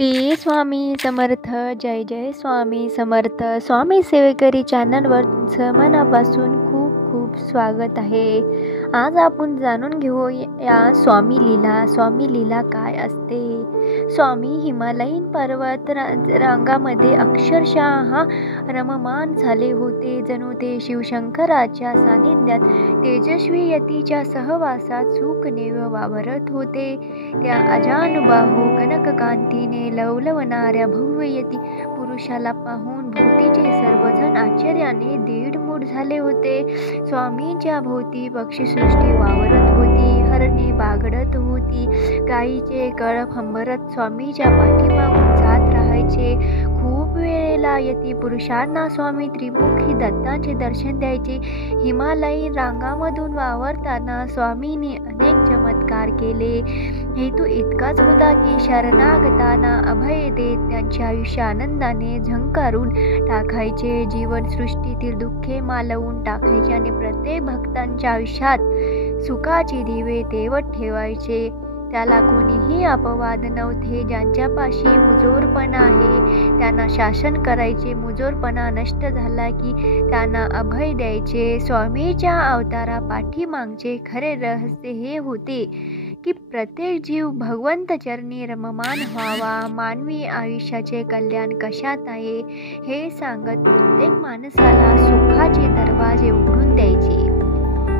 श्री स्वामी समर्थ. जय जय स्वामी समर्थ. स्वामी सेवेकरी चॅनलवर तुमचं मनापासून खूप खूप स्वागत आहे. आज आपण जाणून घेऊ या स्वामी लीला काय असते. स्वामी हिमालयीन पर्वत रांगामध्ये अक्षरशः रममान झाले होते. जणू ते शिवशंकराच्या सानिध्यात तेजस्वी यतीच्या सहवासात सुखने वावरत होते. त्या अजानुबाहू कनककांतीने लवलवणाऱ्या भव्य यती पुरुषाला पाहून भोवतीचे सर्वजण आश्चर्याने दीडमूड झाले होते. स्वामींच्या भोवती पक्षीसृष्टी वावरत होती, हरणे बागडत होती, गायीचे कळप हंबरत स्वामीच्या पाठीमागून जात राहायचे. खूप वेळेला यती पुरुषांना स्वामी त्रिमुखी दत्तांचे दर्शन द्यायचे. हिमालयीन रांगामधून वावरताना स्वामींनी अनेक चमत्कार केले. हेतू इतकाच होता की शरणागतांना अभय देत त्यांचे आयुष्य आनंदाने झंकारून टाकायचे, जीवनसृष्टीतील दुःखे मालवून टाकायचे आणि प्रत्येक भक्तांच्या आयुष्यात सुखाचे दिवे तेवत ठेवायचे. त्याला कोणीही अपवाद नव्हते. ज्यांच्यापाशी मुजोरपणा आहे त्यांना शासन करायचे, मुजोरपणा नष्ट झाला की त्यांना अभय द्यायचे. स्वामीच्या अवतारा पाठीमागचे खरे रहस्य हे होते की प्रत्येक जीव भगवंत चरणी रममान व्हावा. मानवी आयुष्याचे कल्याण कशात आहे हे सांगत प्रत्येक माणसाला सुखाचे दरवाजे उघडून द्यायचे,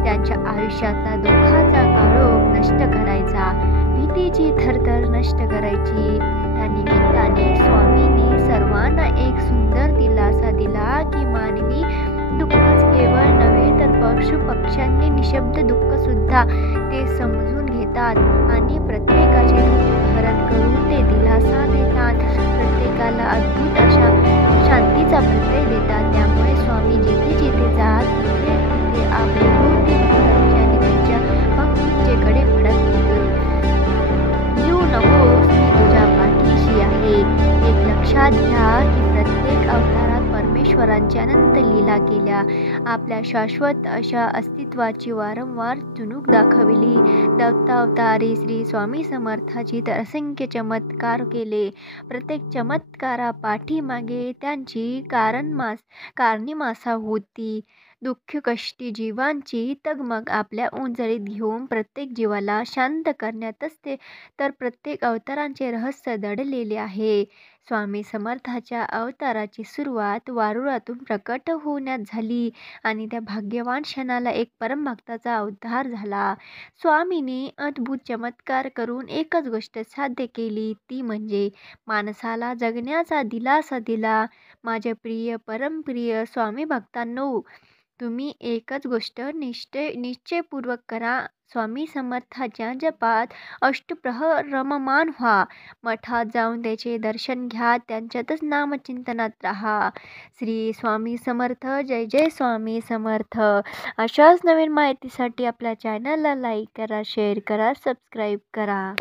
त्यांच्या आयुष्यातला दुःखाचा काळोख नष्ट करायचा, भीतीची थरथर नष्ट करायची. त्या निमित्ताने स्वामींनी सर्वांना एक सुंदर दिलासा दिला की मानवी दुःखच केवळ नव्हे तर पशु पक्ष्यांनी निशब्द दुःख सुद्धा ते समजून घेतात आणि प्रत्येकाचे दुःख हरण करून ते दिलासा देतात, प्रत्येकाला अद्भुत अशा शांतीचा प्रत्यय देतात. त्यामुळे स्वामी जिथे जिथे जात तिथे तिथे आपले भोवती भक्तांचे आणि त्यांच्या भक्तीचे कडे पडत जीव नकोस, मी तुझ्या पाठीशी आहे. एक लक्षात घ्या की प्रत्येक अवतारात परमेश्वरांची अनंत लीला केल्या. आपल्या शाश्वत अशा अस्तित्वाची वारंवार चुणूक दाखविली. दत्तावतारी श्री स्वामी समर्थाची तर असंख्य चमत्कार केले. प्रत्येक चमत्कारापाठीमागे त्यांची कारणीमासा होती. दुःखकष्टी जीवांची तगमग आपल्या उंजळीत घेऊन प्रत्येक जीवाला शांत करण्यात असते. तर प्रत्येक अवतारांचे रहस्य दडलेले आहे. स्वामी समर्थाच्या अवताराची सुरुवात वारुळातून प्रकट होण्यात झाली आणि त्या भाग्यवान क्षणाला एक परमभक्ताचा अवतार झाला. स्वामींनी अद्भुत चमत्कार करून एकच गोष्ट साध्य केली, ती म्हणजे माणसाला जगण्याचा दिलासा दिला. माझे प्रिय परमप्रिय स्वामी भक्तांनो, तुम्ही एकच गोष्ट निश्चयपूर्वक करा. स्वामी समर्थाच्या जपात अष्टप्रहर रममान व्हा, मठात जाऊन त्याचे दर्शन घ्या, त्यांच्यातच नामचिंतनात राहा. श्री स्वामी समर्थ. जय जय स्वामी समर्थ. अशाच नवीन माहितीसाठी आपल्या चॅनलला लाईक करा, शेअर करा, सबस्क्राईब करा.